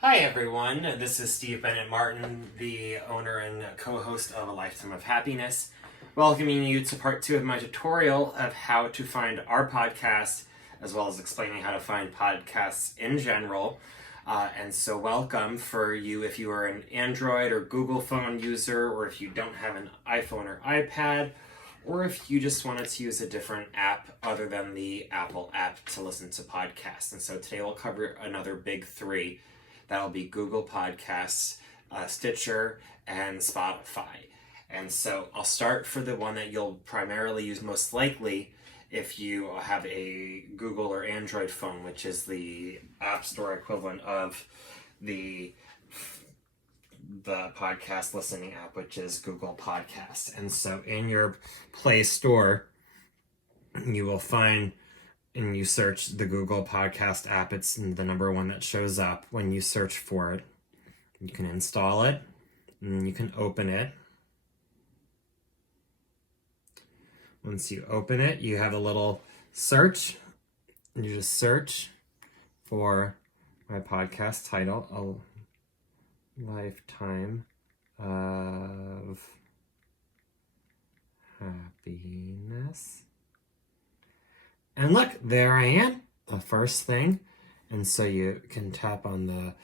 Hi everyone, this is Steve Bennett Martin, the owner and co-host of A Lifetime of Happiness, welcoming you to part 2 of my tutorial of how to find our podcast, as well as explaining how to find podcasts in general. And so welcome for you if you are an Android or Google phone user, or if you don't have an iPhone or iPad, or if you just wanted to use a different app other than the Apple app to listen to podcasts. And so today we'll cover another big 3. That'll be Google Podcasts, Stitcher, and Spotify. And so I'll start for the one that you'll primarily use most likely if you have a Google or Android phone, which is the App Store equivalent of the podcast listening app, which is Google Podcasts. And so in your Play Store, you will find, and you search the Google Podcast app, it's the number 1 that shows up when you search for it. You can install it, and you can open it. Once you open it, you have a little search. You just search for my podcast title, A Lifetime of Happiness. And look, there I am, the first thing. And so you can tap on the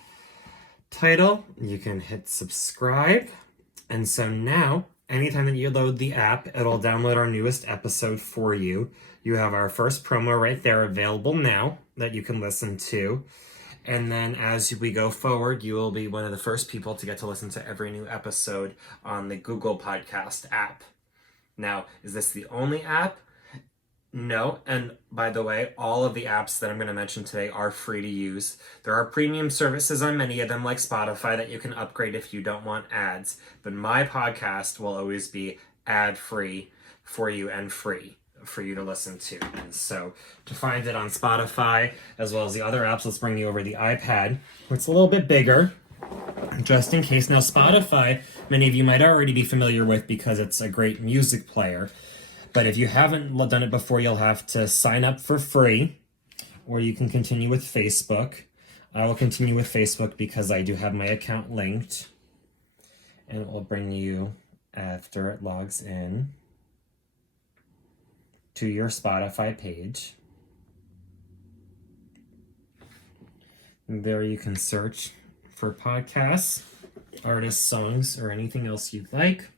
title, you can hit subscribe. And so now, anytime that you load the app, it'll download our newest episode for you. You have our first promo right there available now that you can listen to. And then as we go forward, you will be one of the first people to get to listen to every new episode on the Google Podcast app. Now, is this the only app? No, and by the way, all of the apps that I'm going to mention today are free to use. There are premium services on many of them, like Spotify, that you can upgrade if you don't want ads. But my podcast will always be ad-free for you and free for you to listen to. And so to find it on Spotify, as well as the other apps, let's bring you over the iPad. It's a little bit bigger, just in case. Now, Spotify, many of you might already be familiar with because it's a great music player. But if you haven't done it before, you'll have to sign up for free, or you can continue with Facebook. I will continue with Facebook because I do have my account linked. And it will bring you, after it logs in, to your Spotify page. And there you can search for podcasts, artists, songs, or anything else you'd like.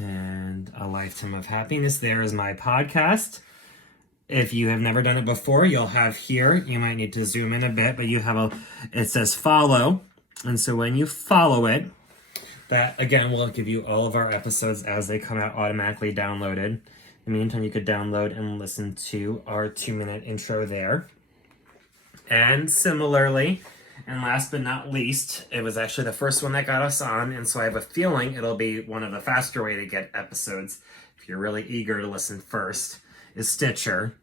And A Lifetime of Happiness, there is my podcast. If you have never done it before, you'll have here, you might need to zoom in a bit, but you have it says follow. And so when you follow it, that again will give you all of our episodes as they come out automatically downloaded. In the meantime, you could download and listen to our 2-minute intro there. And similarly, and last but not least, it was actually the first one that got us on, and so I have a feeling it'll be one of the faster way to get episodes, if you're really eager to listen first, is Stitcher.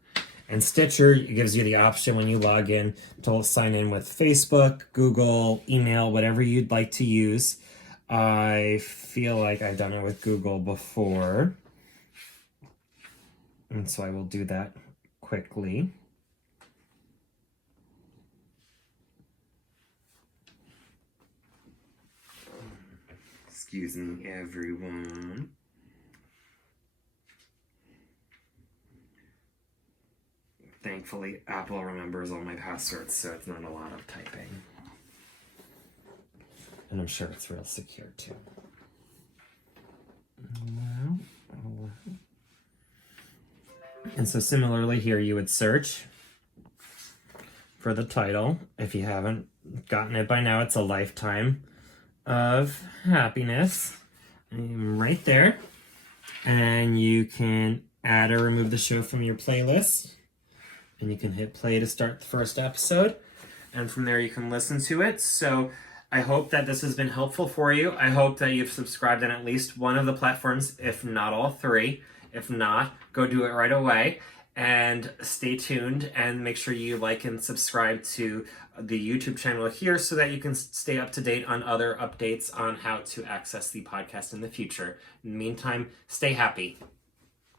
And Stitcher gives you the option when you log in to sign in with Facebook, Google, email, whatever you'd like to use. I feel like I've done it with Google before, and so I will do that quickly. Excuse me, everyone. Thankfully, Apple remembers all my passwords, so it's not a lot of typing. And I'm sure it's real secure, too. And so similarly here, you would search for the title. If you haven't gotten it by now, it's A Lifetime of Happiness. Right there. And you can add or remove the show from your playlist. And you can hit play to start the first episode. And from there you can listen to it. So I hope that this has been helpful for you. I hope that you've subscribed on at least one of the platforms, if not all 3. If not, go do it right away. And stay tuned and make sure you like and subscribe to the YouTube channel here so that you can stay up to date on other updates on how to access the podcast in the future. In the meantime, stay happy.